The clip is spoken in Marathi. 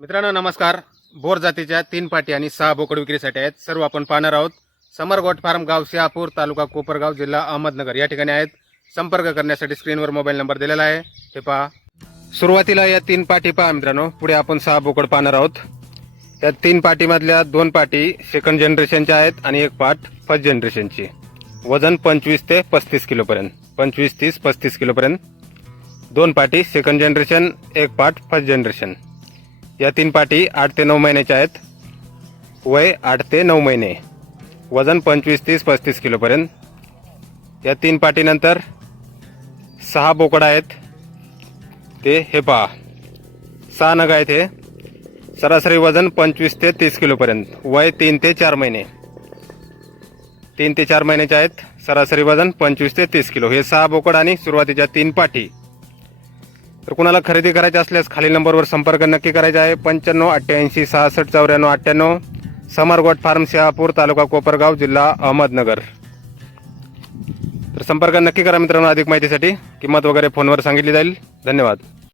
मित्रांनो नमस्कार. बोर जातीच्या तीन पाटी आणि सहा बोकड विक्रीसाठी आहेत. सर्व आपण पाहणार आहोत. समर गोट फार्म गाव शहापूर तालुका कोपरगाव जिल्हा अहमदनगर. या ठिकाणी आहेत. संपर्क करण्यासाठी स्क्रीनवर मोबाईल नंबर दिलेला आहे. हे पहा. सुरुवातीला या तीन पाटी पहा मित्रांनो. पुढे आपण सहा बोकड पाहणार आहोत. या तीन पाटीमधल्या दोन पाटी सेकंड जनरेशनच्या आहेत आणि एक पाट फर्स्ट जनरेशनची वजन पंचवीस ते पस्तीस किलोपर्यंत. पंचवीस तीस पस्तीस किलोपर्यंत. दोन पाटी सेकंड जनरेशन एक पाट फर्स्ट जनरेशन या तीन पाटी आठ ते नऊ महिन्याच्या आहेत. वय आठ ते नऊ महिने. वजन पंचवीस तीस पस्तीस किलोपर्यंत या तीन पाटीनंतर सहा बोकडा आहेत. ते हे पहा. सहा नग आहेत हे. सरासरी वजन पंचवीस ते तीस किलोपर्यंत वय तीन ते चार महिने. तीन ते चार महिन्याचे आहेत. सरासरी वजन पंचवीस ते तीस किलो. हे सहा बोकड आणि सुरुवातीच्या तीन पाठी. तर कुणाला खरेदी करायची असल्यास खालील नंबरवर संपर्क नक्की करायचा आहे. पंच्याण्णव अठ्ठ्याऐंशी सहासष्ट चौऱ्याण्णव अठ्ठ्याण्णव. समरगोट फार्म शहापूर तालुका कोपरगाव जिल्हा अहमदनगर. तर संपर्क नक्की करा मित्रांनो अधिक माहितीसाठी. किंमत वगैरे फोनवर सांगितली जाईल. धन्यवाद.